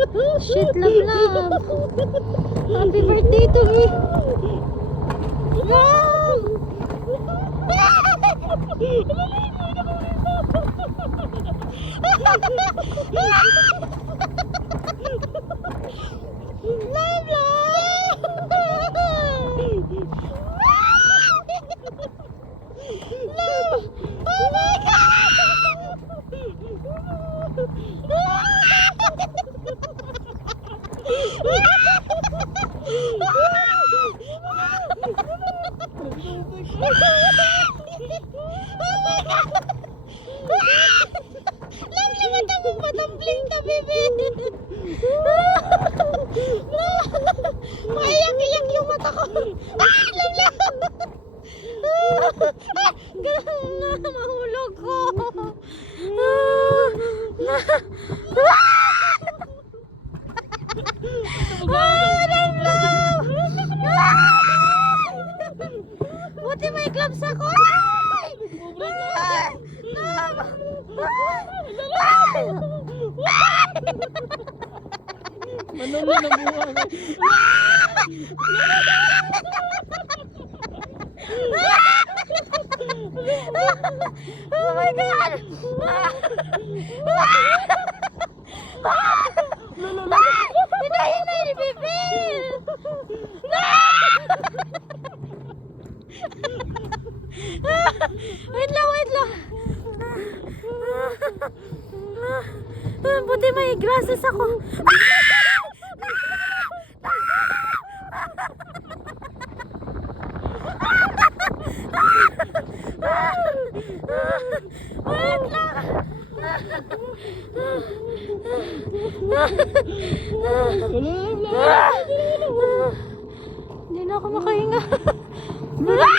Shit, love, love. Happy birthday to me. Love! Love, love! Love! Oh my God! Love, lamata mo patumpling ta, baby. Maiyak-iyak yung mata ko. Love, love. Ganun na, mahulog ko. Love, love. Buti may gloves ako. Manolo na buwan. Oh my God! Hinay ni Bibel! Wait lang, wait lang. Buti may glasses ako. Wait lang. Hindi na ako makahinga. Lola!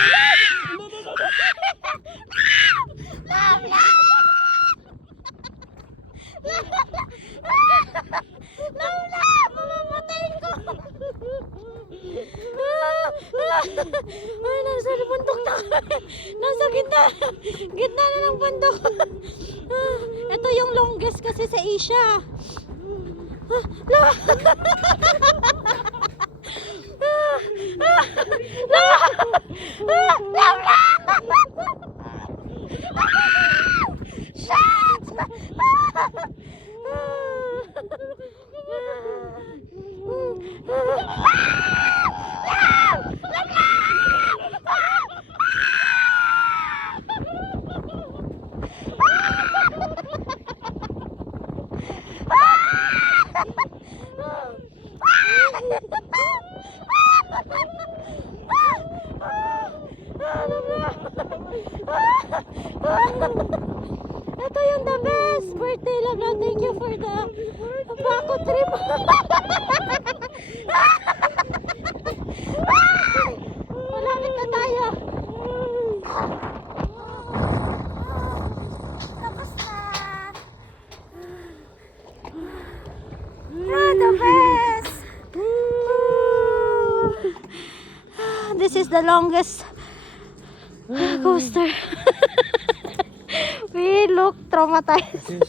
Mamamatayin ko! Ay, nasa bundok na kami. Nasa gitna na ng bundok. Ito yung longest kasi sa Asia. Shit! Ito yung the best birthday, love, love. Thank you for the Baco trip. Malapit na tayo. Tapos na. The best. This is the longest coaster. We look traumatized.